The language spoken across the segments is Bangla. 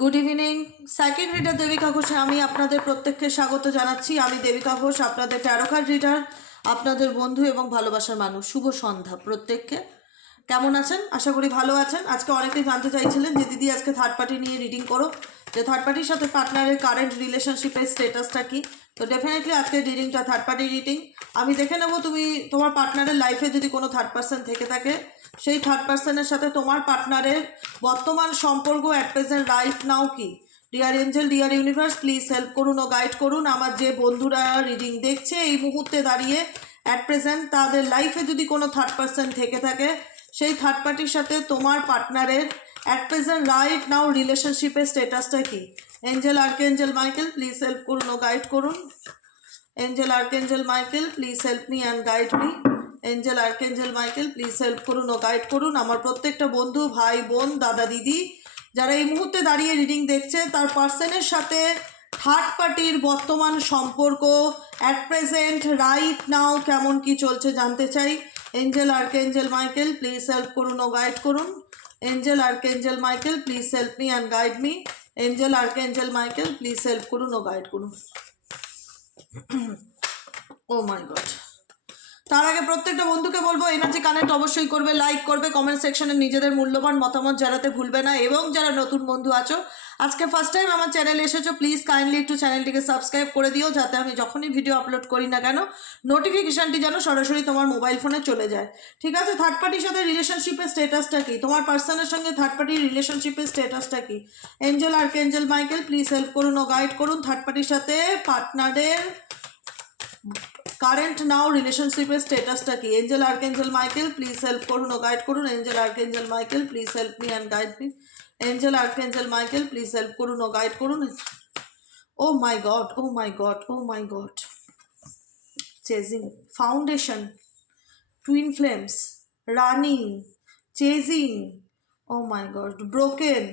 Good evening second reader Debika ঘোষে আমি আপনাদের প্রত্যেককে স্বাগত জানাচ্ছি। আমি দেবিকা ঘোষ আপনাদের ট্যারোকার রিডার আপনাদের বন্ধু এবং ভালোবাসার মানুষ। শুভ সন্ধ্যা প্রত্যেককে। কেমন আছেন? আশা করি ভালো আছেন। আজকে অনেকেই জানতে চাইছিলেন যে, দিদি, আজকে থার্ড পার্টি নিয়ে রিডিং করো। যে থার্ড পার্টির সাথে পার্টনারের কারেন্ট রিলেশনশিপের স্টেটাসটা কি? তো ডেফিনেটলি আজকে রিডিংটা থার্ড পার্টি রিডিং আমি দেখে নেব তুমি তোমার পার্টনারের লাইফে যদি কোনো থার্ড পার্সন থেকে থাকে, সেই থার্ড পার্সনের সাথে তোমার পার্টনারের বর্তমান সম্পর্ক অ্যাট প্রেজেন্ট রাইট নাও কি? Dear angel dear universe please help করুন ও গাইড করুন। আমার যে বন্ধুরা রিডিং দেখছে, এই মুহূর্তে দাঁড়িয়ে অ্যাট প্রেজেন্ট তাদের লাইফে যদি কোনো থার্ড পার্সন থেকে থাকে, সেই থার্ড পার্টির সাথে তোমার পার্টনারের অ্যাট প্রেজেন্ট রাইট নাও রিলেশনশিপের স্টেটাসটা কি? Angel archangel Michael please help করুন ও গাইড করুন। Angel archangel Michael please help me and guide me angel archangel Michael please help করুন ও গাইড করুন। আমার প্রত্যেকটা বন্ধু, ভাই, বোন, দাদা, দিদি, যারা এই মুহূর্তে দাঁড়িয়ে রিডিং দেখছে, তার পার্সনের সাথে থার্ড পার্টির বর্তমান সম্পর্ক অ্যাট প্রেজেন্ট রাইট নাও কেমন কি চলছে জানতে চাই। Angel archangel Michael please help করুন ও গাইড করুন। Angel archangel Michael please help me and guide me angel archangel Michael please help করুন ও গাইড করুন ও মাই গড তার আগে প্রত্যেকটা বন্ধুকে বলব, এনার্জি কানেক্ট অবশ্যই করবে লাইক করবে কমেন্ট সেকশনে নিজেদের মূল্যবান মতামত জানাতে ভুলবে না। এবং যারা নতুন বন্ধু আছো আজকে ফার্স্ট টাইম আমার চ্যানেলে এসেছ প্লিজ কাইন্ডলি একটু চ্যানেলটিকে সাবস্ক্রাইব করে দিও, যাতে আমি যখনই ভিডিও আপলোড করি না কেন নোটিফিকেশানটি যেন সরাসরি তোমার মোবাইল ফোনে চলে যায়। ঠিক আছে? থার্ড পার্টির সাথে রিলেশনশিপের স্টেটাসটা কি? তোমার পার্সনের সঙ্গে থার্ড পার্টির রিলেশনশিপের স্টেটাসটা কি? এঞ্জেল আর এঞ্জেল মাইকেল প্লিজ হেল্প করুন ও গাইড করুন। থার্ড পার্টির সাথে পার্টনারের কারেন্ট নাও রিলেশনশিপের স্টেটাসটা কি? Angel archangel Michael please help করুন ও গাইড করুন। Angel archangel Michael please help me and guide me angel archangel Michael please help করুন, ও গাইড করুন। ও my god oh my god oh my god chasing foundation twin flames running chasing oh my god broken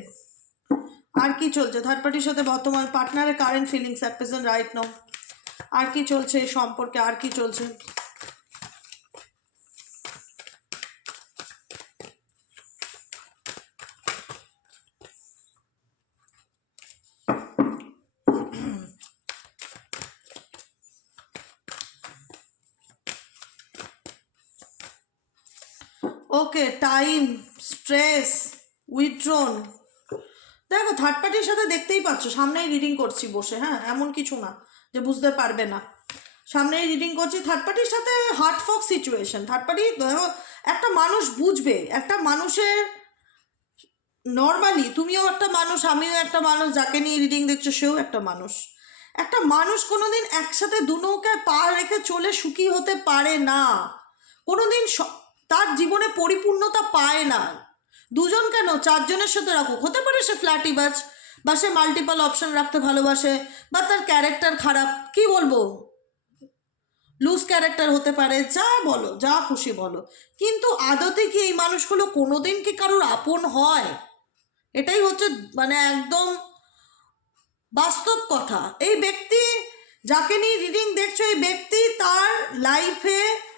আর কি চলছে? থার্ড পার্টির সাথে বর্তমান পার্টনারের current feelings at present right now আর কি চলছে এই সম্পর্কে? আর কি চলছে? Okay, time, stress, withdrawn. দেখো থার্ড পার্টির সাথে দেখতেই পাচ্ছ, সামনেই রিডিং করছি বসে হ্যাঁ এমন কিছু না যে বুঝতে পারবে না। সামনেই রিডিং করছি থার্ড পার্টির সাথে হার্ট ফক সিচুয়েশন থার্ড পার্টি দেখো একটা মানুষ বুঝবে, একটা মানুষের নর্মালি তুমিও একটা মানুষ, আমিও একটা মানুষ, যাকে নিয়ে রিডিং দেখছ, সেও একটা মানুষ। একটা মানুষ কোনোদিন একসাথে দু নৌকায় পা রেখে চলে সুখী হতে পারে না। কোনোদিন তার জীবনে পরিপূর্ণতা পায় না। দুজন কেন? চারজনের সাথে রাখুক। হতে পারে সে ফ্ল্যাটি বাজ, বা সে মাল্টিপল অপশন রাখতে ভালোবাসে, বা তার ক্যারেক্টার খারাপ। কি বলব? লুজ ক্যারেক্টার হতে পারে, যা বলো, যা খুশি বলো। কিন্তু আদতে কি এই মানুষগুলো কোনোদিন কি কারোর আপন হয়? এটাই হচ্ছে মানে একদম বাস্তব কথা। এই ব্যক্তি, যাকে নিয়ে রিডিং দেখছ, এই ব্যক্তি তার লাইফে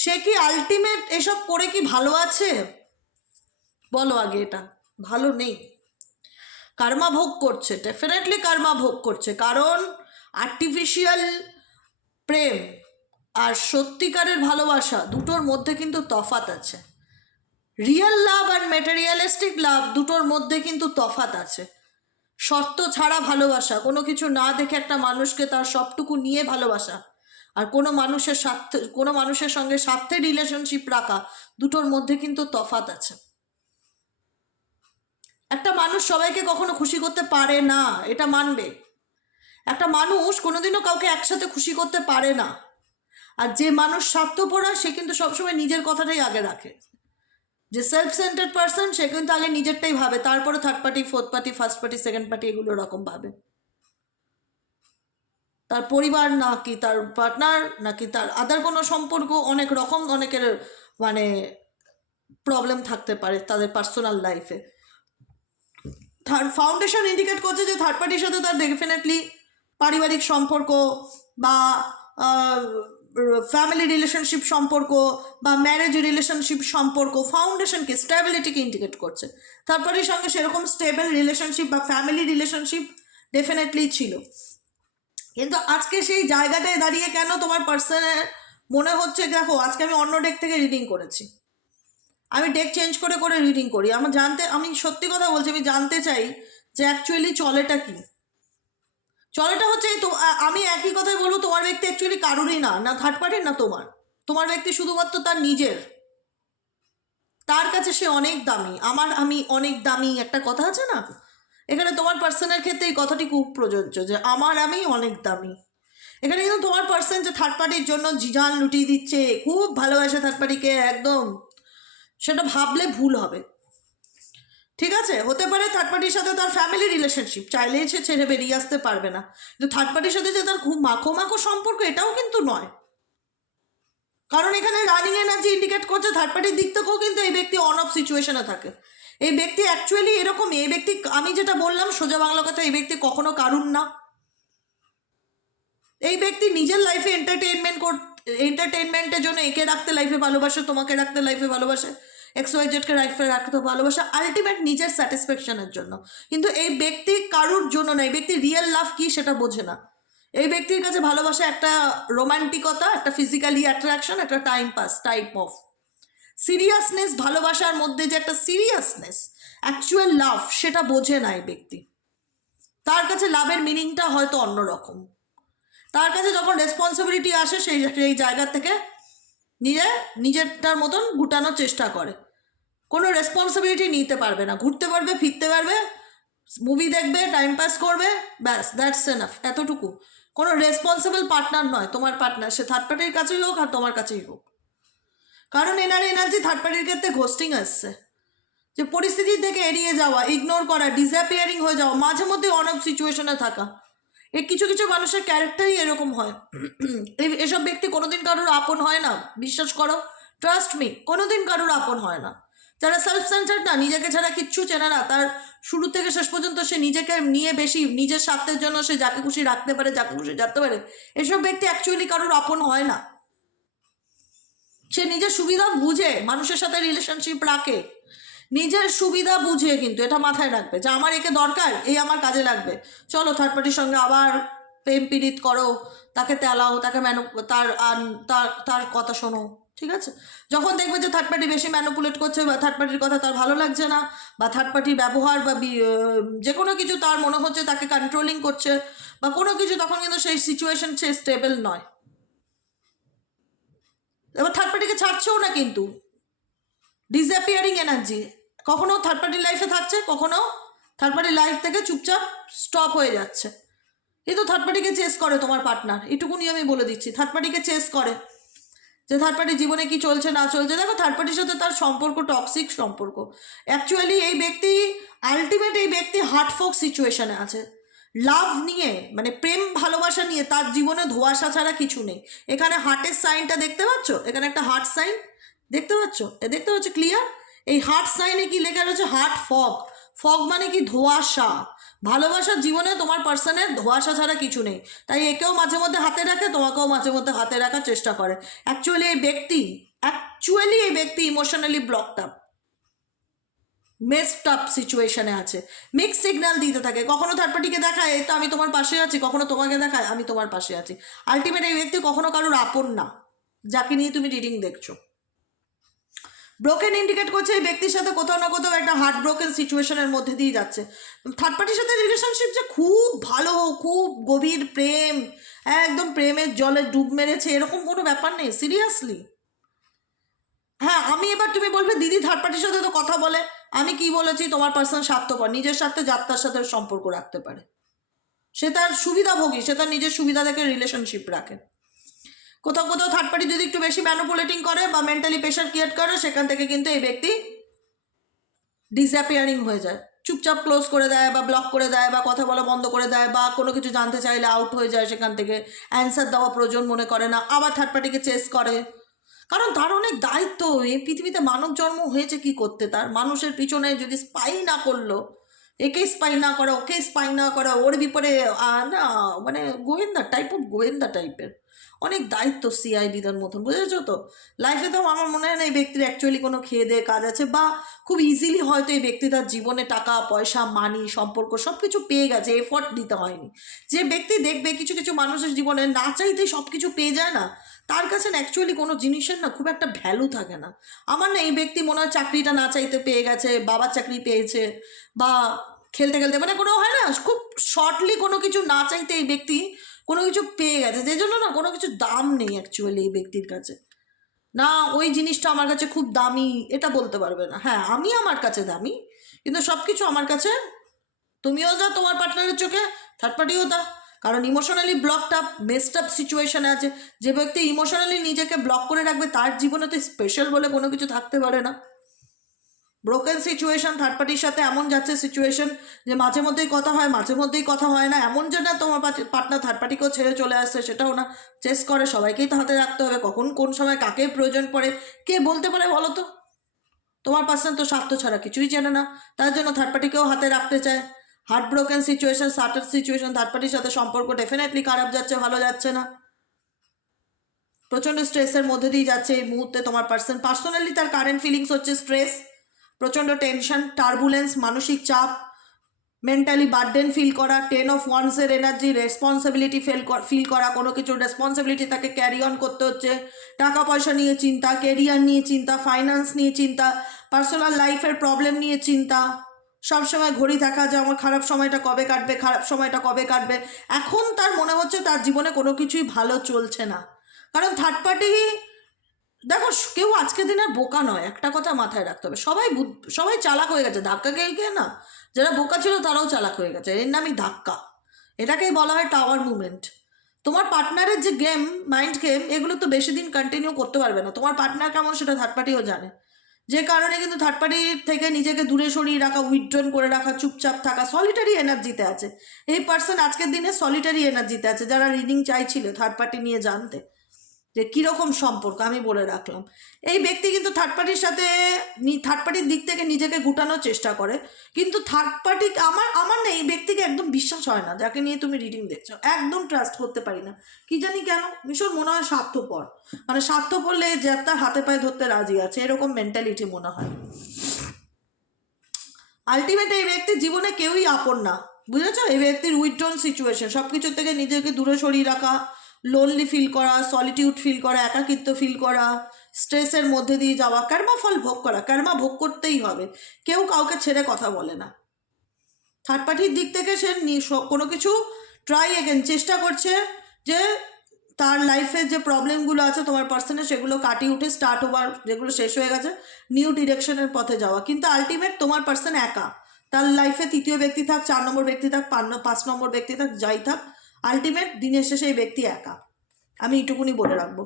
সে কি আলটিমেট এসব করে কি ভালো আছে? বলো আগে এটা। ভালো নেই। কার্মা ভোগ করছে। ডেফিনেটলি কার্মা ভোগ করছে। কারণ আর্টিফিশিয়াল প্রেম আর সত্যিকারের ভালোবাসা দুটোর মধ্যে কিন্তু তফাত আছে। রিয়েল লাভ আর মেটেরিয়ালিস্টিক লাভ দুটোর মধ্যে কিন্তু তফাত আছে। শর্ত ছাড়া ভালোবাসা, কোনো কিছু না দেখে একটা মানুষকে তার সবটুকু নিয়ে ভালোবাসা। আর কোনো মানুষের স্বার্থে, কোনো মানুষের সঙ্গে স্বার্থে রিলেশনশিপ রাখা দুটোর মধ্যে কিন্তু তফাত আছে। একটা মানুষ সবাইকে কখনো খুশি করতে পারে না, এটা মানবে। একটা মানুষ কোনোদিনও কাউকে একসাথে খুশি করতে পারে না। আর যে মানুষ স্বার্থপরা সে কিন্তু সবসময় নিজের কথাটাই আগে রাখে। যে সেলফ সেন্টার্ড পার্সন সে কিন্তু আগে নিজেরটাই ভাবে, তারপরে third party fourth party first party second party এগুলো রকম ভাবে। তার পরিবার নাকি তার পার্টনার নাকি তার আদার কোনো সম্পর্ক, অনেক রকম, অনেকের মানে প্রবলেম থাকতে পারে তাদের পার্সোনাল লাইফে থার্ড ফাউন্ডেশন ইন্ডিকেট করছে যে থার্ড পার্টির সাথে তার ডেফিনেটলি পারিবারিক সম্পর্ক বা ফ্যামিলি রিলেশনশিপ সম্পর্ক বা ম্যারেজ রিলেশনশিপ সম্পর্ক ফাউন্ডেশনকে স্টেবিলিটিকে ইন্ডিকেট করছে। তারপরে সঙ্গে সেরকম স্টেবল রিলেশনশিপ বা ফ্যামিলি রিলেশনশিপ ডেফিনেটলি ছিল। কিন্তু আজকে সেই জায়গাটায় দাঁড়িয়ে কেন তোমার পার্সনের মনে হচ্ছে দেখো, আজকে আমি অন্য ডেক থেকে রিডিং করেছি। আমি ডেক চেঞ্জ করে করে রিডিং করি। আমার জানতে, আমি সত্যি কথা বলছি, আমি জানতে চাই যে অ্যাকচুয়ালি চলেটা কি। চলেটা হচ্ছে তো আমি একই কথাই বলব, তোমার ব্যক্তি অ্যাকচুয়ালি কারোরই না না থার্ড পার্টির না তোমার। তোমার ব্যক্তি শুধুমাত্র তার নিজের। তার কাছে সে অনেক দামি। আমার, আমি অনেক দামি একটা কথা আছে না? এখানে তোমার পার্সনের ক্ষেত্রে এই কথাটি খুব প্রযোজ্য যে আমার আমি অনেক দামি। এখানে কিন্তু তোমার পার্সন যে থার্ড পার্টির জন্য জিজান লুটিয়ে দিচ্ছে, খুব ভালোবাসে থার্ড পার্টিকে একদম। সেটা ভাবলে ভুল হবে। ঠিক আছে? হতে পারে থার্ড পার্টির সাথে তার ফ্যামিলি রিলেশনশিপ চাইলেই সে ছেড়ে বেরিয়ে আসতে পারবে না। কিন্তু থার্ড পার্টির সাথে যে তার খুব মাখো মাখো সম্পর্ক, এটাও কিন্তু নয়। কারণ এখানে রানিং এনার্জি ইন্ডিকেট করছে থার্ড পার্টির দিক থেকেও কিন্তু এই ব্যক্তি অন অফ সিচুয়েশনে থাকে। এই ব্যক্তি অ্যাকচুয়ালি এরকম এই ব্যক্তি, আমি যেটা বললাম, সোজা বাংলা কথা এই ব্যক্তি কখনো কারুন না। এই ব্যক্তি নিজের লাইফে এন্টারটেনমেন্ট কর এন্টারটেনমেন্টের জন্য একে রাখতে লাইফে ভালোবাসে, তোমাকে রাখতে লাইফে ভালোবাসে এক্স ওয়াই জেডকে লাইফে রাখতে ভালোবাসে আলটিমেট নিজের স্যাটিসফ্যাকশনের জন্য। কিন্তু এই ব্যক্তি কারুর জন্য না, এই ব্যক্তি রিয়েল লাভ কী সেটা বোঝে না। এই ব্যক্তির কাছে ভালোবাসা একটা রোমান্টিকতা একটা ফিজিক্যালি অ্যাট্রাকশন একটা time pass type of seriousness ভালোবাসার মধ্যে যে একটা সিরিয়াসনেস অ্যাকচুয়াল লাভ সেটা বোঝে না এই ব্যক্তি। তার কাছে লাভের মিনিংটা হয়তো অন্যরকম। তার কাছে যখন রেসপন্সিবিলিটি আসে, সেই সেই জায়গা থেকে নিজে নিজেরটার মতন গুটানোর চেষ্টা করে। কোনো রেসপন্সিবিলিটি নিতে পারবে না। ঘুরতে পারবে, ফিরতে পারবে মুভি দেখবে টাইম পাস করবে, ব্যাস দ্যাটস এনাফ এতটুকু। কোনো রেসপন্সিবল পার্টনার নয়, তোমার পার্টনার সে থার্ড পার্টির কাছেই হোক আর তোমার কাছেই হোক। কারণ এনার এনার্জি থার্ড পার্টির ক্ষেত্রে ঘোস্টিং আসছে। যে পরিস্থিতি থেকে এড়িয়ে যাওয়া ইগনোর করা ডিসঅ্যাপিয়ারিং হয়ে যাওয়া, মাঝে মধ্যে অন অফ সিচুয়েশনে থাকা এ কিছু কিছু মানুষের ক্যারেক্টারই এরকম হয়। এসব ব্যক্তি কোনোদিন কারোর আপন হয় না, বিশ্বাস করো ট্রাস্ট মি কোনোদিন কারোর আপন হয় না। যারা সেলফ সেন্টার্ড না, নিজেকে ছাড়া কিচ্ছু চেনে না, তার শুরু থেকে শেষ পর্যন্ত সে নিজেকে নিয়ে বেশি, নিজের স্বার্থের জন্য সে যাকে খুশি রাখতে পারে, যাকে খুশি রাখতে পারে, এসব ব্যক্তি অ্যাকচুয়ালি কারোর আপন হয় না। সে নিজের সুবিধা বুঝে, মানুষের সাথে রিলেশনশিপ রাখে। নিজের সুবিধা বুঝে কিন্তু, এটা মাথায় রাখবে যে আমার একে দরকার, এই আমার কাজে লাগবে। চলো থার্ড পার্টির সঙ্গে আবার প্রেম পীড়িত করো, তাকে তেলাও, তাকে ম্যানু তার তার তার কথা শোনো, ঠিক আছে? যখন দেখবে যে থার্ড পার্টি বেশি ম্যানুপুলেট করছে বা থার্ড পার্টির কথা তার ভালো লাগছে না, বা থার্ড পার্টির ব্যবহার বা যে কোনো কিছু তার মনে হচ্ছে তাকে কন্ট্রোলিং করছে, বা কোনো কিছু, তখন কিন্তু সেই সিচুয়েশন সে স্টেবল নয়। এবার থার্ড পার্টিকে ছাড়ছেও না কিন্তু। ডিসঅ্যাপিয়ারিং এনার্জি কখনো থার্ড পার্টির লাইফে থাকছে, কখনো থার্ড পার্টির লাইফ থেকে চুপচাপ স্টপ হয়ে যাচ্ছে। কিন্তু থার্ড পার্টিকে চেস করে তোমার পার্টনার এটুকুনি আমি বলে দিচ্ছি। থার্ড পার্টিকে চেস করে যে থার্ড পার্টির জীবনে কি চলছে, না চলছে। দেখো থার্ড পার্টির সাথে তার সম্পর্ক টক্সিক সম্পর্ক। অ্যাকচুয়ালি এই ব্যক্তি আলটিমেট এই ব্যক্তি হার্টফোক সিচুয়েশনে আছে। লাভ নিয়ে মানে প্রেম ভালোবাসা নিয়ে, তার জীবনে ধোয়াশা ছাড়া কিছু নেই। এখানে হার্টের সাইনটা দেখতে পাচ্ছ? এখানে একটা হার্ট সাইন দেখতে পাচ্ছ? দেখতে পাচ্ছ? ক্লিয়ার এই হার্ট সাইনে কি লেখা রয়েছে? হার্ট ফগ ফগ মানে কি? ধোঁয়াশা। ভালোবাসার জীবনে তোমার পার্সনের ধোঁয়াশা ছাড়া কিছু নেই। তাই একেও মাঝে মধ্যে হাতে রাখে, তোমাকেও মাঝে মধ্যে হাতে রাখার চেষ্টা করে। অ্যাকচুয়ালি এই ব্যক্তি অ্যাকচুয়ালি এই ব্যক্তি emotionally blocked up messed up সিচুয়েশনে আছে। মিক্স সিগন্যাল দিতে থাকে। কখনো থার্ড পার্টিকে দেখায় তো আমি তোমার পাশে আছি। কখনো তোমাকে দেখায়, আমি তোমার পাশে আছি। আলটিমেট এই ব্যক্তি কখনো কারোর আপন না, যাকে নিয়ে তুমি রিডিং দেখছ। ব্রোকেন ইন্ডিকেট করছে এই ব্যক্তির সাথে কোথাও না কোথাও একটা হার্ট ব্রোকেন সিচুয়েশনের মধ্যে দিয়ে যাচ্ছে। থার্ড পার্টির সাথে রিলেশনশিপ যে খুব ভালো খুব গভীর প্রেম, একদম প্রেমের জলে ডুব মেরেছে, এরকম কোনো ব্যাপার নেই সিরিয়াসলি হ্যাঁ আমি এবার তুমি বলবে, দিদি থার্ড পার্টির সাথে তো কথা বলে। আমি কি বলেছি? তোমার পার্সন স্বার্থপর, নিজের স্বার্থে যাত্রার সাথে সম্পর্ক রাখতে পারে। সে তার সুবিধাভোগী, সে তার নিজের সুবিধা দেখে রিলেশনশিপ রাখে। কোথাও কোথাও থার্ড পার্টি যদি একটু বেশি ম্যানুপুলেটিং করে বা মেন্টালি প্রেশার ক্রিয়েট করে, সেখান থেকে কিন্তু এই ব্যক্তি ডিসঅ্যাপিয়ারিং হয়ে যায়। চুপচাপ ক্লোজ করে দেয় বা ব্লক করে দেয় বা কথা বলা বন্ধ করে দেয় বা কোনো কিছু জানতে চাইলে আউট হয়ে যায় সেখান থেকে। অ্যান্সার দেওয়া প্রয়োজন মনে করে না, আবার থার্ড পার্টিকে চেস করে। কারণ তার অনেক দায়িত্ব। এই পৃথিবীতে মানব জন্ম হয়েছে কি করতে? তার মানুষের পিছনে যদি স্পাই না করল, একে স্পাই না করা, ওকে স্পাই না করা, ওর বিপরে না মানে গোয়েন্দা টাইপ অফ গোয়েন্দা টাইপের অনেক দায়িত্ব সিআইডিদের মতন, বুঝেছ তো? লাইফে তো আমার মনে হয় না এই ব্যক্তির অ্যাকচুয়ালি কোনো খেয়ে দেয়ে কাজ আছে বা খুব ইজিলি হয়তো এই ব্যক্তি তার জীবনে টাকা, পয়সা মানি সম্পর্ক সব কিছু পেয়ে গেছে এফোর্ট দিতে হয়নি। যে ব্যক্তি দেখবে কিছু কিছু মানুষের জীবনে না চাইতেই সব কিছু পেয়ে যায় না, তার কাছে অ্যাকচুয়ালি কোনো জিনিসের না খুব একটা ভ্যালু থাকে না। আমার না এই ব্যক্তি মনে হয় চাকরিটা না চাইতে পেয়ে গেছে, বাবার চাকরি পেয়েছে বা খেলতে খেলতে মানে কোনো হয় না, খুব শর্টলি কোনো কিছু না চাইতে এই ব্যক্তি কোনো কিছু পেয়ে গেছে। যে জন্য না কোনো কিছু দাম নেই অ্যাকচুয়ালি এই ব্যক্তির কাছে। না, ওই জিনিসটা আমার কাছে খুব দামি, এটা বলতে পারবে না। হ্যাঁ আমি আমার কাছে দামি, কিন্তু সব কিছু আমার কাছে, তুমিও যা, তোমার পার্টনারের চোখে থার্ড পার্টিও দা কারণ ইমোশনালি ব্লকড আপ আপ সিচুয়েশনে আছে। যে ব্যক্তি ইমোশনালি নিজেকে ব্লক করে রাখবে, তার জীবনে তো স্পেশাল বলে কোনো কিছু থাকতে পারে না। ব্রোকেন সিচুয়েশন থার্ড পার্টির সাথে এমন যাচ্ছে সিচুয়েশন যে মাঝে মধ্যেই কথা হয়, মাঝে মধ্যেই কথা হয় না। এমন যে না তোমার পার্টনার থার্ড পার্টিকেও ছেড়ে চলে আসছে, সেটাও না। চেস করে, সবাইকেই তো হাতে রাখতে হবে। কখন, কোন সময় কাকে প্রয়োজন পড়ে, কে বলতে পারে বলো তো? তোমার পার্সন তো স্বার্থ ছাড়া কিছুই জানে না। তার জন্য থার্ড পার্টিকেও হাতে রাখতে চায়। হার্ট ব্রোকেন সিচুয়েশন সার্টার সিচুয়েশন থার্ড পার্টির সাথে সম্পর্ক ডেফিনেটলি খারাপ যাচ্ছে, ভালো যাচ্ছে না। প্রচণ্ড স্ট্রেসের মধ্যে দিয়ে যাচ্ছে এই মুহূর্তে তোমার পার্সন পার্সোনালি তার কারেন্ট ফিলিংস হচ্ছে স্ট্রেস প্রচণ্ড টেনশন টার্বুলেন্স মানসিক চাপ মেন্টালি বার্ডেন ফিল করা টেন অফ ওয়ান্সের এনার্জি রেসপন্সিবিলিটি ফেল ফিল করা কোনো কিছুর রেসপন্সিবিলিটি তাকে ক্যারি অন করতে হচ্ছে। টাকা পয়সা নিয়ে চিন্তা কেরিয়ার নিয়ে চিন্তা ফাইন্যান্স নিয়ে চিন্তা পার্সোনাল লাইফের প্রবলেম নিয়ে চিন্তা। সবসময় ঘড়ি দেখা যে আমার খারাপ সময়টা কবে কাটবে, খারাপ সময়টা কবে কাটবে। এখন তার মনে হচ্ছে তার জীবনে কোনো কিছুই ভালো চলছে না। কারণ থার্ড পার্টি দেখো, কেউ আজকের দিনে আর বোকা নয়, একটা কথা মাথায় রাখতে হবে। সবাই সবাই চালাক হয়ে গেছে। ধাক্কা খেয়ে খেয়ে না? যারা বোকা ছিল তারাও চালাক হয়ে গেছে। এর নামই ধাক্কা। এটাকেই বলা হয় টাওয়ার মুভমেন্ট তোমার পার্টনারের যে গেম মাইন্ড গেম এগুলো তো বেশি দিন কন্টিনিউ করতে পারবে না। তোমার পার্টনার কেমন সেটা থার্ড পার্টিও জানে। যে কারণে কিন্তু থার্ড পার্টি থেকে নিজেকে দূরে সরিয়ে রাখা উইথড্রন করে রাখা, চুপচাপ থাকা সলিটারি এনার্জিতে আছে। এই পার্সন আজকের দিনে সলিটারি এনার্জিতে আছে। যারা রিডিং চাইছিল থার্ড পার্টি নিয়ে জানতে। যে কীরকম সম্পর্ক, আমি বলে রাখলাম। এই ব্যক্তি কিন্তু থার্ড পার্টির সাথে থার্ড পার্টির দিক থেকে নিজেকে গুটানোর চেষ্টা করে, কিন্তু থার্ড পার্টি আমার আমার না এই ব্যক্তিকে একদম বিশ্বাস হয় না, যাকে নিয়ে তুমি রিডিং দেখছ। একদম ট্রাস্ট করতে পারি না। কি জানি কেন? ভীষণ মনে হয় স্বার্থপর। মানে স্বার্থপরলে যে তার হাতে পায়ে ধরতে রাজি আছে, এরকম মেন্টালিটি মনে হয়। আলটিমেট এই ব্যক্তির জীবনে কেউই আপন না, বুঝেছ? এই ব্যক্তির উইথড্রন সিচুয়েশন সব কিছুর থেকে নিজেকে দূরে সরিয়ে রাখা লোনলি ফিল করা সলিটিউড ফিল করা, একাকিত্ব ফিল করা স্ট্রেসের মধ্যে দিয়ে যাওয়া কর্মা ফল ভোগ করা কর্মা ভোগ করতেই হবে। কেউ কাউকে ছেড়ে কথা বলে না। থার্ড পার্টির দিক থেকে সে কোনো কিছু ট্রাই এগেন চেষ্টা করছে যে তার লাইফের যে প্রবলেমগুলো আছে, তোমার পার্সনে সেগুলো কাটিয়ে উঠে স্টার্ট ওভার যেগুলো শেষ হয়ে গেছে নিউ ডিরেকশনের পথে যাওয়া। কিন্তু আলটিমেট তোমার পার্সন একা। তার লাইফে তৃতীয় ব্যক্তি থাক, চার নম্বর ব্যক্তি থাক পাঁচ নম্বর ব্যক্তি থাক, যাই থাক আলটিমেট দিনের শেষে এই ব্যক্তি একা। আমি এইটুকুনি বলে রাখব।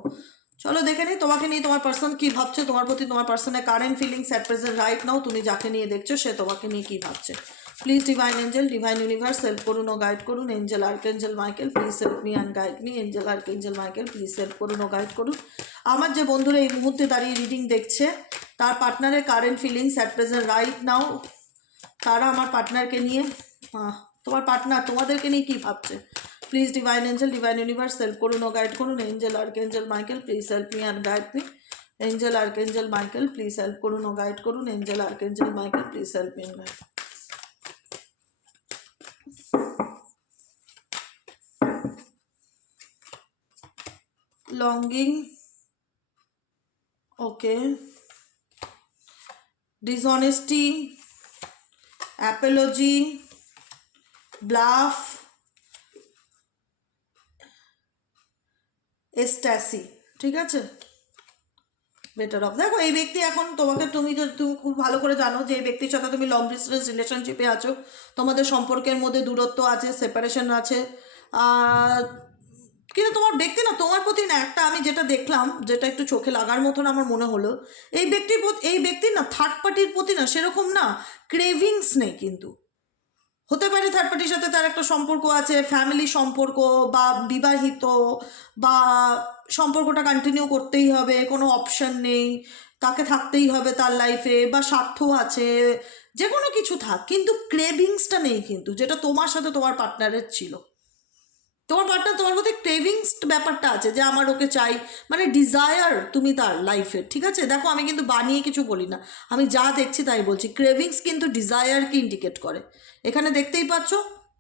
চলো দেখে নিই, তোমাকে নিয়ে তোমার পার্সন কী ভাবছে, তোমার প্রতি তোমার পার্সনের current feelings at present right now তুমি যাকে নিয়ে দেখছ, সে তোমাকে নিয়ে কী ভাবছে? Please divine angel divine universe help করুন ও গাইড করুন। Angel archangel Michael please help me and guide me angel archangel Michael please help করুন ও গাইড করুন। আমার যে বন্ধুরা এই মুহূর্তে দাঁড়িয়ে রিডিং দেখছে, তার পার্টনারের current feelings at present right now তারা আমার পার্টনারকে নিয়ে তোমার পার্টনার তোমাদেরকে নিয়ে কী ভাবছে? Please divine angel divine universe help করুন ও গাইড করুন angel archangel Michael please help me and guide me angel archangel Michael please help করুন ও গাইড করুন angel archangel Michael please help me and guide longing. Okay. Dishonesty. Apology. Bluff. Ecstasy ঠিক আছে? বেটার অফ দেখো, এই ব্যক্তি এখন তোমাকে তুমি তুমি খুব ভালো করে জানো যে এই ব্যক্তির সাথে তুমি লং ডিস্টেন্স রিলেশনশিপে আছো। তোমাদের সম্পর্কের মধ্যে দূরত্ব আছে সেপারেশন আছে। কিন্তু তোমার ব্যক্তি না, তোমার প্রতি না একটা আমি যেটা দেখলাম, যেটা একটু চোখে লাগার মতন আমার মনে হলো, এই ব্যক্তির প্রতি, এই ব্যক্তির না থার্ড পার্টির প্রতি না সেরকম না ক্রেভিংস নেই কিন্তু। হতে পারে থার্ড পার্টির সাথে তার একটা সম্পর্ক আছে ফ্যামিলি সম্পর্ক বা বিবাহিত বা সম্পর্কটা কন্টিনিউ করতেই হবে, কোনো অপশন নেই, তাকে থাকতেই হবে তার লাইফে বা স্বার্থ আছে যে কোনো কিছু থাক, কিন্তু ক্রেভিংসটা নেই কিন্তু, যেটা তোমার সাথে তোমার পার্টনারের ছিল। তোমার পার্টনার তোমার প্রতি ক্রেভিংস ব্যাপারটা আছে যে আমার ওকে চাই মানে ডিজায়ার তুমি তার লাইফে ঠিক আছে? দেখো, আমি কিন্তু বানিয়ে কিছু বলি না। আমি যা দেখছি তাই বলছি। ক্রেভিংস কিন্তু ডিজায়ারকে ইন্ডিকেট করে। এখানে দেখতেই পাচ্ছ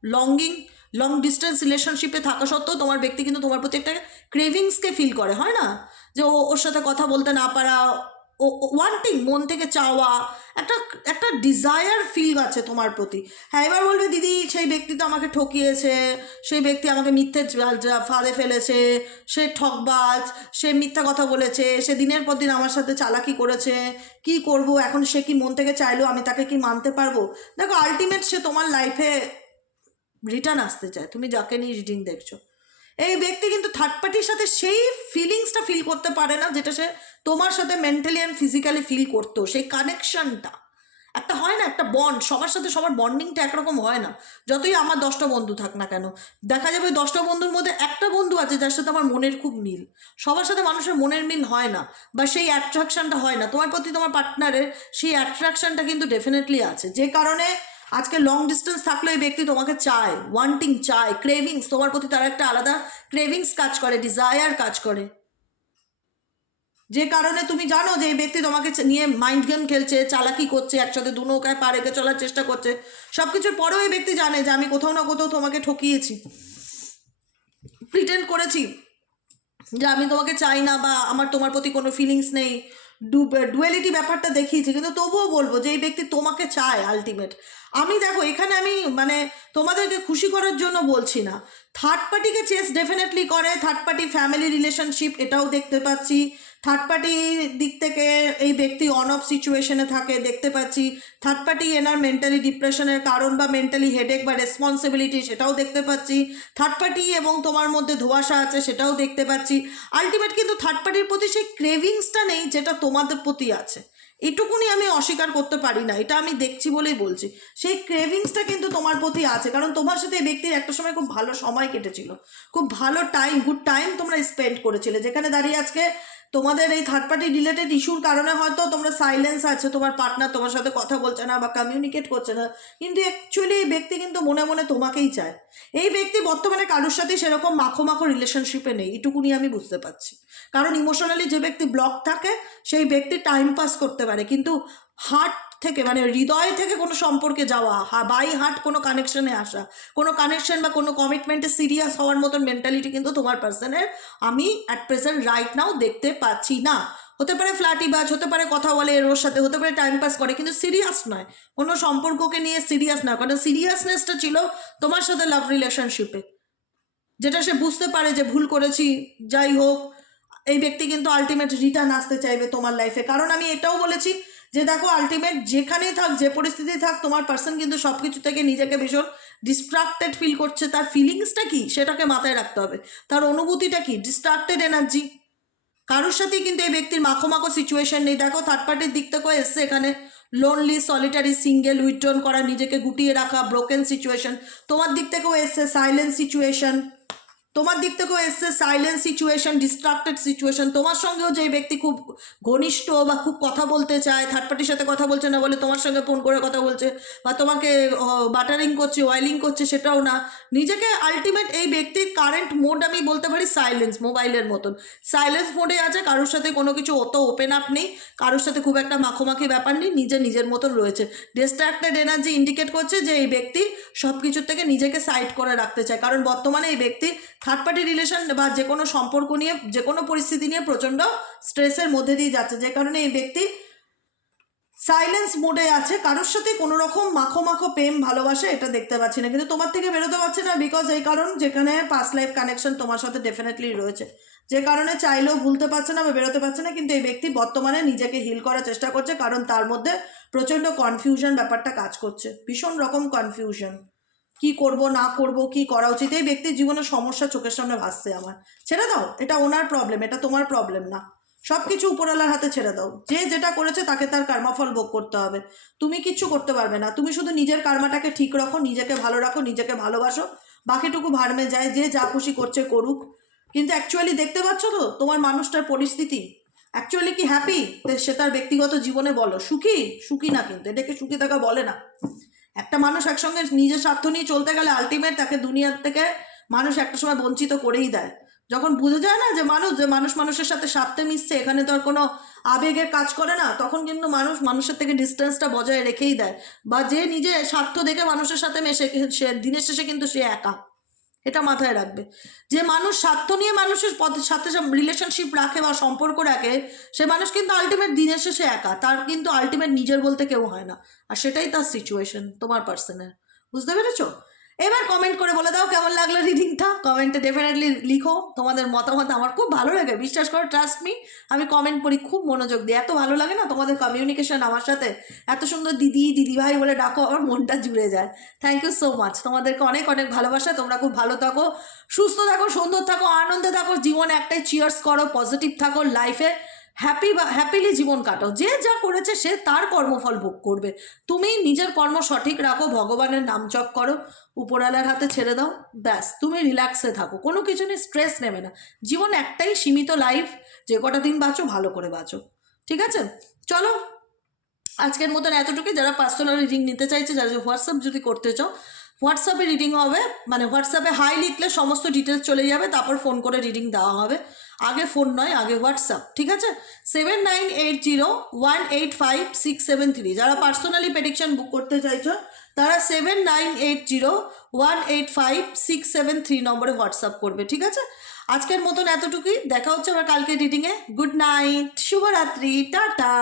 লঙ্গিং লং ডিস্টেন্স রিলেশনশিপে থাকা সত্ত্বেও তোমার ব্যক্তি কিন্তু তোমার প্রতি একটা ক্রেভিংসকে ফিল করে, হয় না? যে ও, ওর সাথে কথা বলতে না পারা ওয়ান্টিং মন থেকে চাওয়া, একটা একটা ডিজায়ার ফিল আছে তোমার প্রতি। হ্যাঁ এবার বলবে, দিদি, সেই ব্যক্তি তো আমাকে ঠকিয়েছে, সেই ব্যক্তি আমাকে মিথ্যে ফাঁদে ফেলেছে, সে ঠকবাজ, সে মিথ্যা কথা বলেছে, সে দিনের পর দিন আমার সাথে চালাকি করেছে, কি করব, এখন সে কি মন থেকে চাইলো, আমি তাকে কি মানতে পারব? দেখো আলটিমেট সে তোমার লাইফে রিটার্ন আসতে চায়। তুমি যাকে নিয়ে রিডিং দেখছ। এই ব্যক্তি কিন্তু থার্ড পার্টির সাথে সেই ফিলিংসটা ফিল করতে পারে না, যেটা সে তোমার সাথে মেন্টালি অ্যান্ড ফিজিক্যালি ফিল করতো, সেই কানেকশনটা একটা হয় না, একটা বন্ড সবার সাথে সবার বন্ডিংটা একরকম হয় না। যতই আমার দশটা বন্ধু থাক না কেন, দেখা যাবে দশটা বন্ধুর মধ্যে একটা বন্ধু আছে যার সাথে আমার মনের খুব মিল। সবার সাথে মানুষের মনের মিল হয় না, বা সেই অ্যাট্রাকশনটা হয় না। তোমার প্রতি তোমার পার্টনারের সেই অ্যাট্রাকশনটা কিন্তু ডেফিনেটলি আছে। যে কারণে আজকে লং ডিস্টেন্স থাকলে ওই ব্যক্তি তোমাকে চায় ওয়ান্টিং চায় ক্রেভিংস তোমার প্রতি তার একটা আলাদা ক্রেভিংস কাজ করে ডিজায়ার কাজ করে। যে কারণে তুমি জানো যে এই ব্যক্তি তোমাকে নিয়ে মাইন্ড গেম খেলছে, চালাকি করছে, একসাথে দু নৌকায় পা রেখে চলার চেষ্টা করছে। সব কিছুর পরেও এই ব্যক্তি জানে যে আমি কোথাও না কোথাও তোমাকে ঠকিয়েছি। প্রিটেন্ড করেছি যে আমি তোমাকে চাই না বা আমার তোমার প্রতি কোনো ফিলিংস নেই। ডুয়েলিটি ব্যাপারটা দেখিয়েছি, কিন্তু তবুও বলব যে এই ব্যক্তি তোমাকে চায় আলটিমেট আমি দেখো, এখানে আমি মানে তোমাদেরকে খুশি করার জন্য বলছি না। থার্ড পার্টিকে চেস ডেফিনেটলি করে থার্ড পার্টি ফ্যামিলি রিলেশনশিপ এটাও দেখতে পাচ্ছি। থার্ড পার্টির দিক থেকে এই ব্যক্তি অন অফ সিচুয়েশনে থাকে, দেখতে পাচ্ছি। থার্ড পার্টি এনার মেন্টালি ডিপ্রেশনের কারণ বা মেন্টালি হেডেক বা রেসপন্সিবিলিটি সেটাও দেখতে পাচ্ছি। থার্ড পার্টি এবং তোমার মধ্যে ধোঁয়াশা আছে সেটাও দেখতে পাচ্ছি। আলটিমেট কিন্তু থার্ড পার্টির প্রতি সেই ক্রেভিংসটা নেই যেটা তোমাদের প্রতি আছে। এটুকুনি আমি অস্বীকার করতে পারি না, এটা আমি দেখছি বলেই বলছি। সেই ক্রেভিংসটা কিন্তু তোমার প্রতি আছে, কারণ তোমার সাথে এই ব্যক্তির একটা সময় খুব ভালো সময় কেটেছিল। খুব ভালো টাইম গুড টাইম তোমরা স্পেন্ড করেছিলে, যেখানে দাঁড়িয়ে আজকে তোমাদের এই থার্ড পার্টি রিলেটেড ইস্যুর কারণে হয়তো তোমরা সাইলেন্স আছে, তোমার পার্টনার তোমার সাথে কথা বলছে না বা কমিউনিকেট করছে না। কিন্তু অ্যাকচুয়ালি এই ব্যক্তি কিন্তু মনে মনে তোমাকেই চায়। এই ব্যক্তি বর্তমানে কারোর সাথে সেরকম মাখো মাখো রিলেশনশিপে নেই, এটুকুনি আমি বুঝতে পারছি। কারণ ইমোশনালি যে ব্যক্তি ব্লক থাকে, সেই ব্যক্তি টাইম পাস করতে পারে। কিন্তু হার্ট থেকে মানে হৃদয় থেকে কোনো সম্পর্কে যাওয়া বাই হার্ট কোনো কানেকশনে আসা, কোনো কানেকশন বা কোনো কমিটমেন্টে সিরিয়াস হওয়ার মতন মেন্টালিটি কিন্তু তোমার পার্সনের আমি অ্যাট প্রেজেন্ট রাইট নাও দেখতে পাচ্ছি না। হতে পারে ফ্ল্যাটি বাজ, হতে পারে কথা বলে এর ওর সাথে, হতে পারে টাইম পাস করে, কিন্তু সিরিয়াস নয়। কোনো সম্পর্ককে নিয়ে সিরিয়াস নয়, কারণ সিরিয়াসনেসটা ছিল তোমার সাথে লাভ রিলেশনশিপে যেটা সে বুঝতে পারে যে ভুল করেছি, যাই হোক, এই ব্যক্তি কিন্তু আলটিমেট রিটার্ন আসতে চাইবে তোমার লাইফে কারণ আমি এটাও বলেছি যে দেখো আলটিমেট যেখানেই থাক, যে পরিস্থিতি থাক, তোমার পার্সন কিন্তু সব কিছু থেকে নিজেকে ভীষণ ডিস্ট্রাক্টেড ফিল করছে। তার ফিলিংসটা কি? সেটাকে মাথায় রাখতে হবে। তার অনুভূতিটা কি? ডিস্ট্রাক্টেড এনার্জি কারোর সাথেই কিন্তু এই ব্যক্তির মাখো মাখো সিচুয়েশন নেই। দেখো থার্ড পার্টির দিক থেকেও এসছে এখানে। লোনলি সলিটারি সিঙ্গেল উইথড্রন করা, নিজেকে গুটিয়ে রাখা ব্রোকেন সিচুয়েশন তোমার দিক থেকেও এসছে সাইলেন্ট সিচুয়েশন তোমার দিক থেকেও এসছে সাইলেন্ট সিচুয়েশন ডিস্ট্রাক্টেড সিচুয়েশন তোমার সঙ্গেও যে ব্যক্তি খুব ঘনিষ্ঠ বা খুব কথা বলতে চায় থার্ড পার্টির সাথে কথা বলছে না বলে তোমার সঙ্গে ফোন করে কথা বলছে, বা তোমাকে বাটারিং করছে অয়েলিং করছে, সেটাও না। নিজেকে আলটিমেট এই ব্যক্তির কারেন্ট মোড আমি বলতে পারি সাইলেন্স মোবাইলের মতন। সাইলেন্স মোডে আছে, কারোর সাথে কোনো কিছু অত ওপেন আপ নেই, কারোর সাথে খুব একটা মাখোমাখি ব্যাপার নেই, নিজে নিজের মতন রয়েছে। ডিস্ট্রাক্টেড এনার্জি ইন্ডিকেট করছে যে এই ব্যক্তি সব কিছুর থেকে নিজেকে সাইড করে রাখতে চায়, কারণ বর্তমানে এই ব্যক্তি থার্ড পার্টি রিলেশন বা যে কোনো সম্পর্ক নিয়ে, যে কোনো পরিস্থিতি নিয়ে প্রচণ্ড স্ট্রেসের মধ্যে দিয়ে যাচ্ছে। যে কারণে এই ব্যক্তি সাইলেন্স মোডে আছে। কারোর সাথে কোনো রকম মাখো মাখো প্রেম, ভালোবাসা এটা দেখতে পাচ্ছি না। কিন্তু তোমার থেকে বেরোতে পারছে না বিকজ এই কারণ যেখানে পাস্ট লাইফ কানেকশন তোমার সাথে ডেফিনেটলি রয়েছে। যে কারণে চাইলেও ভুলতে পারছে না বা বেরোতে পারছে না, কিন্তু এই ব্যক্তি বর্তমানে নিজেকে হিল করার চেষ্টা করছে, কারণ তার মধ্যে প্রচণ্ড কনফিউশন ব্যাপারটা কাজ করছে। ভীষণ রকম কনফিউশন কি করব, না করব, কি করা উচিত? এই ব্যক্তির জীবনে সমস্যা চোখের সামনে ভাসছে আমার। ছেড়ে দাও, এটা ওনার প্রবলেম এটা তোমার প্রবলেম না। সব কিছু উপরওয়ালার হাতে ছেড়ে দাও। যে যেটা করেছে তাকে তার কর্মফল ভোগ করতে হবে। তুমি কিচ্ছু করতে পারবে না। তুমি শুধু নিজের কর্মাটাকে ঠিক রাখো, নিজেকে ভালো রাখো, নিজেকে ভালোবাসো। বাকিটুকু ভারমে যায়, যে যা খুশি করছে করুক। কিন্তু অ্যাকচুয়ালি দেখতে পাচ্ছ তো, তোমার মানুষটার পরিস্থিতি। অ্যাকচুয়ালি কি হ্যাপি সে তার ব্যক্তিগত জীবনে বলো, সুখী? সুখী না কিন্তু, এটাকে সুখী থাকা বলে না। একটা মানুষ একসঙ্গে নিজের স্বার্থ নিয়ে চলতে গেলে আলটিমেট তাকে দুনিয়ার থেকে মানুষ একটা সময় বঞ্চিত করেই দেয়। যখন বুঝে যায় না যে মানুষ যে মানুষ মানুষের সাথে স্বার্থে মিশছে, এখানে তো আর কোনো আবেগের কাজ করে না, তখন কিন্তু মানুষ মানুষের থেকে ডিস্টেন্সটা বজায় রেখেই দেয়। বা যে নিজে স্বার্থ দেখে মানুষের সাথে মেশে, সে দিনের শেষে কিন্তু সে একা। এটা মাথায় রাখবে। যে মানুষ স্বার্থ নিয়ে মানুষের সাথে রিলেশনশিপ রাখে বা সম্পর্ক রাখে, সে মানুষ কিন্তু আলটিমেট দিনের শেষে একা। তার কিন্তু আলটিমেট নিজের বলতে কেউ হয় না। আর সেটাই তার সিচুয়েশন তোমার পার্সনের বুঝতে পেরেছ? এবার কমেন্ট করে বলে দাও কেমন লাগল রিডিংটা কমেন্টে ডেফিনেটলি লিখো। তোমাদের মতামত আমার খুব ভালো লাগে। বিশ্বাস করো ট্রাস্ট মি আমি কমেন্ট পড়ি খুব মনোযোগ দিই এত ভালো লাগে না তোমাদের কমিউনিকেশন আমার সাথে? এত সুন্দর দিদি দিদি ভাই বলে ডাকো, আমার মনটা জুড়ে যায়। থ্যাংক ইউ সো মাচ তোমাদেরকে অনেক অনেক ভালোবাসা। তোমরা খুব ভালো থাকো, সুস্থ থাকো, সুন্দর থাকো, আনন্দে থাকো। জীবনে একটাই চিয়ার্স করো পজিটিভ থাকো লাইফে হ্যাপি বা হ্যাপিলি জীবন কাটো যে যা করেছে সে তার কর্মফল ভোগ করবে। তুমি নিজের কর্ম সঠিক রাখো, ভগবানের নাম জপ করো, উপরওয়ালার হাতে ছেড়ে দাও, ব্যাস, তুমি রিল্যাক্সে থাকো। কোনো কিছু নিয়ে স্ট্রেস নেবে না। জীবন একটাই সীমিত লাইফ যে কটা দিন বাঁচো, ভালো করে বাঁচো। ঠিক আছে? চলো, আজকের মতন এতটুকুই। যারা পার্সোনাল রিডিং নিতে চাইছে, যারা হোয়াটসঅ্যাপ যদি করতে চাও হোয়াটসঅ্যাপে রিডিং হবে। মানে হোয়াটসঅ্যাপে হাই লিখলে সমস্ত ডিটেলস চলে যাবে, তারপর ফোন করে রিডিং দেওয়া হবে। আগে ফোন নয়, আগে হোয়াটসঅ্যাপ, ঠিক আছে? Seven nine eight zero one eight five six seven three. যারা পার্সোনালি প্রেডিকশন বুক করতে চাইছো, তারা seven nine eight zero one eight five six seven three নম্বরে হোয়াটসঅ্যাপ করবে, ঠিক আছে? আজকের মতন এতটুকুই। দেখা হচ্ছে আবার কালকে রিডিংয়ে গুড নাইট, শুভরাত্রি, টাটা!